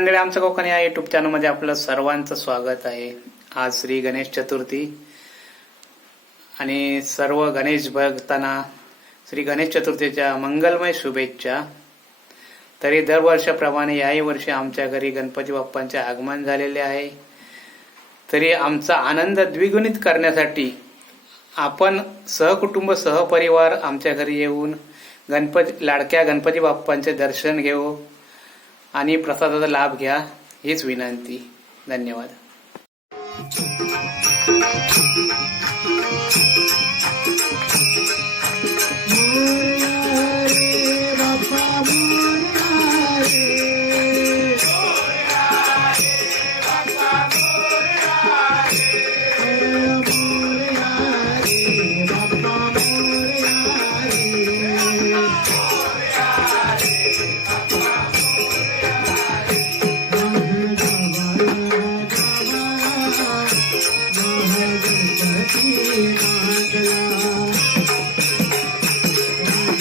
मंडळी आमचं कोकण या युट्यूब चॅनलमध्ये आपलं सर्वांचं स्वागत आहे. आज श्री गणेश चतुर्थी आणि सर्व गणेश भक्तांना श्री गणेश चतुर्थीच्या मंगलमय शुभेच्छा. तरी दरवर्षाप्रमाणे याही वर्षी आमच्या घरी गणपती बाप्पांचे आगमन झालेले आहे. तरी आमचा आनंद द्विगुणित करण्यासाठी आपण सहकुटुंब सहपरिवार आमच्या घरी येऊन गणपती लाडक्या गणपती बाप्पांचे दर्शन घेऊ. आणि प्रसादाचा लाभ घ्या हीच विनंती धन्यवाद Thank you.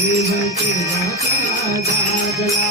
केव्हा केव्हा जागला?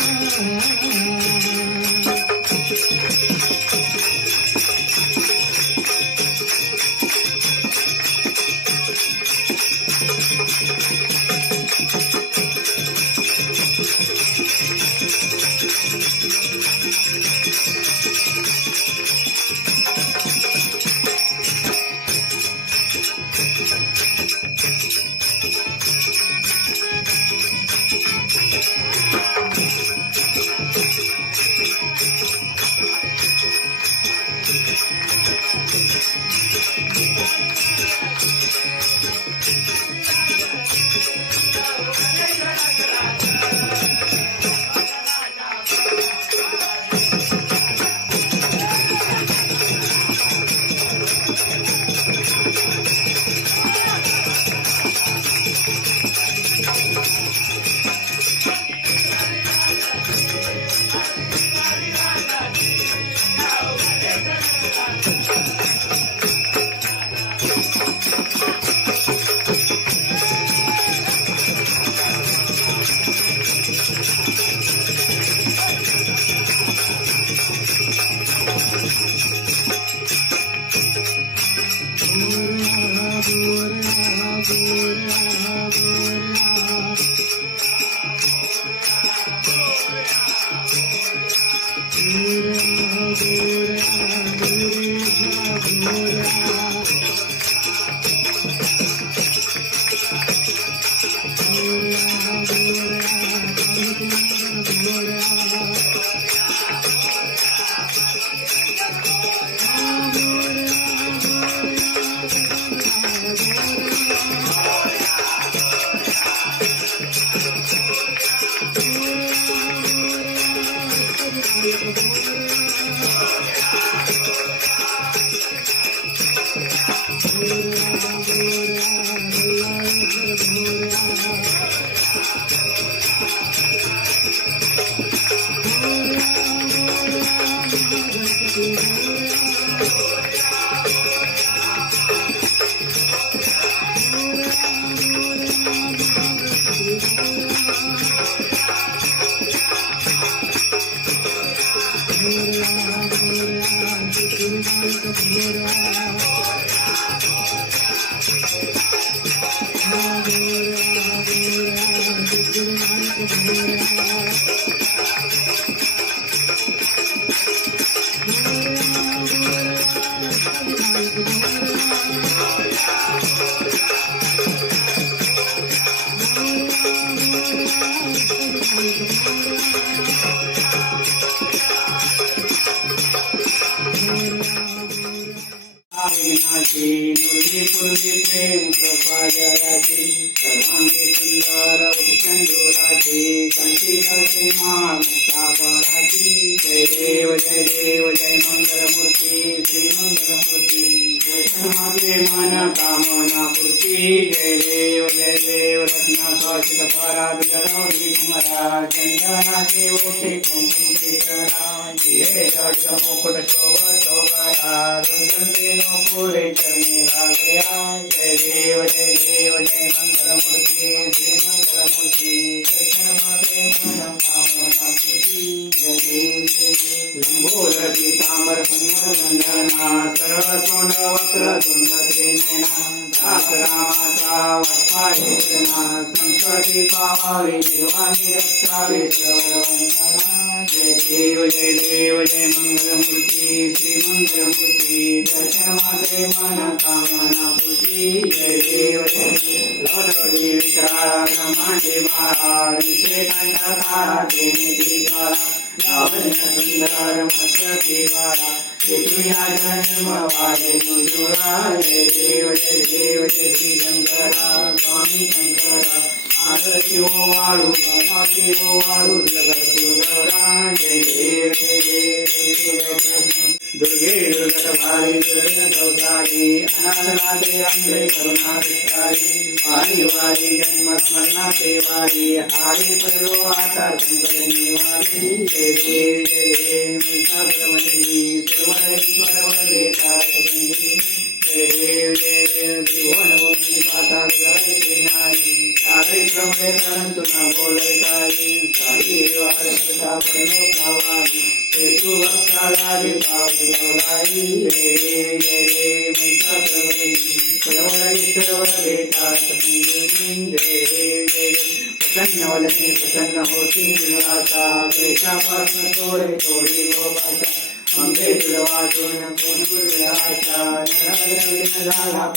Thank you. Thank you. पूर्वी प्रेम कृपा जयाची सर्वांगी सुंदर उत्संजोराची कंठी करते मान साकाराची जय देव जय देव जय मंगलमूर्ती श्री मंगलमूर्ती जय वैष्णवाचे प्रेमान कामना पूर्ती जय देव जय देव रत्ना शासित परात गौरी कुमारा चंदनाचे ओठे कुंकुम केशरा जय रज मुकुट शोभा शोभा रुंदते नो पुरे चरणी I'm Hare Hare Hare जय देव जय देव जय मंगलमूर्ती श्री मंगलमूर्ती दर्शन माते मन कामना पूर्ती जय देव जय देव लवडोली विकराळ ब्रह्मांडे माळा देवी ज्वाला लावण्य सुंदर मस्तकी वाळा येथुया जन्म वाजे जय देव जय देव जय श्री शंकरा स्वामी शंकरा आरती ओ वाळू भगवती ओ वाळू जगत सुंदरा दुर्गे दुर्गत भारी दुर्ग सौदारी अनाथनाथे अंधे करुणाधिकारी वारी वारी जन्म स्मरणाचे वारी हारी परलो आता संकट निवारी जय देव जय देव महिषासुरमर्दिनी सुरवरेश्वर वंदे जय देव जय देव त्रिभुवनभूमी पाताळ जय वाचून कोण गुरुराचा नरहरण झाला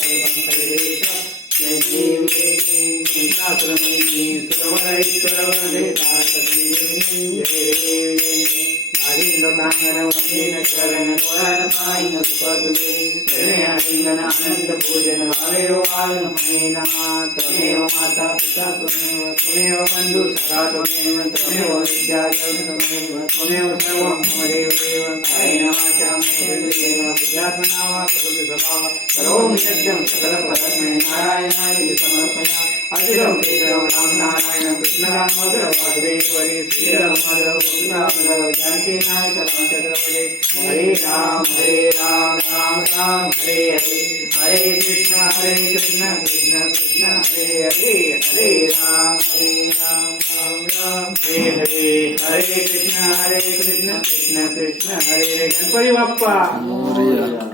आनंद पूजन भावे वाल मने नमा त्वमेव माता पिता त्वमेव त्वमेव बंधु सखा त्वमेव त्वमेव विद्या त्वमेव त्वमेव सर्वं मम देव देव कायेन वाचा मयेन बुद्ध्यात्मना वा प्रकृति स्वभाव करोमि सत्यं सकल परस्मै नारायणाय समर्पया अजिरं केशवं राम नारायण कृष्ण दामोदर वासुदेव हरे श्रीराम माधव गोविंद जानकी नायक रामचंद्र हरे राम हरे राम राम राम हरे हरे हरे कृष्ण हरे कृष्ण कृष्ण कृष्ण हरे हरे हरे राम हरे राम राम राम हरे हरे हरे कृष्ण हरे कृष्ण कृष्ण कृष्ण हरे गणपती बाप्पा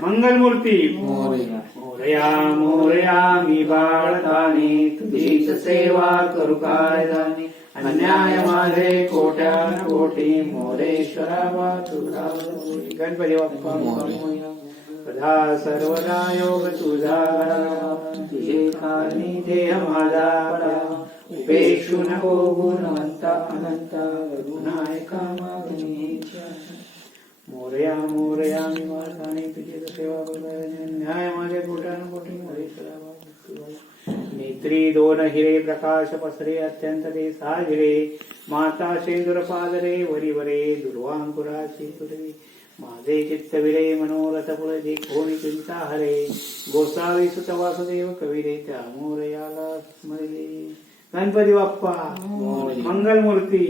मंगलमूर्ती मोरया मोरया मी बाळताने तुझीच सेवा करू काय जाणे अन्याय माझे कोट्यान कोटी मोरेश्वरा वा तुझा. गणपती बाप्पा मोरया. सदा सर्वदा योग तुझा तुझे कारणी देह माझा उपेक्षु नको गुणवंता अनंत गुणायका मागणी मोरया मोरया मी मार्गाने तुझे सेवा बघायला न्याय माझे कोट्यान कोटी मोरे वा नेत्री दोन हिरे प्रकाश पसरे अत्यंत ते साजरे. माता शेंदुर पादरे वरी वरे दुर्वांकुराची तुरे. माझे चित्त विरे मनोरथ पुढे देखोनी चिंता हरे। गोसावी सुत वासुदेव कविरे त्या मोरयाला स्मरे गणपती बाप्पा मंगलमूर्ती।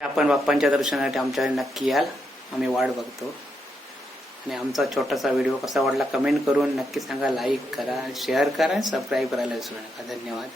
आपण बाप्पांच्या दर्शनासाठी आमच्याकडे नक्की याल. आम्ही वाट बघतो. आणि आमचा छोटासा व्हिडिओ कसा वाटला कमेंट करून नक्की सांगा लाईक करा शेअर करा आणि सबस्क्राईब करायला विसरू नका. धन्यवाद.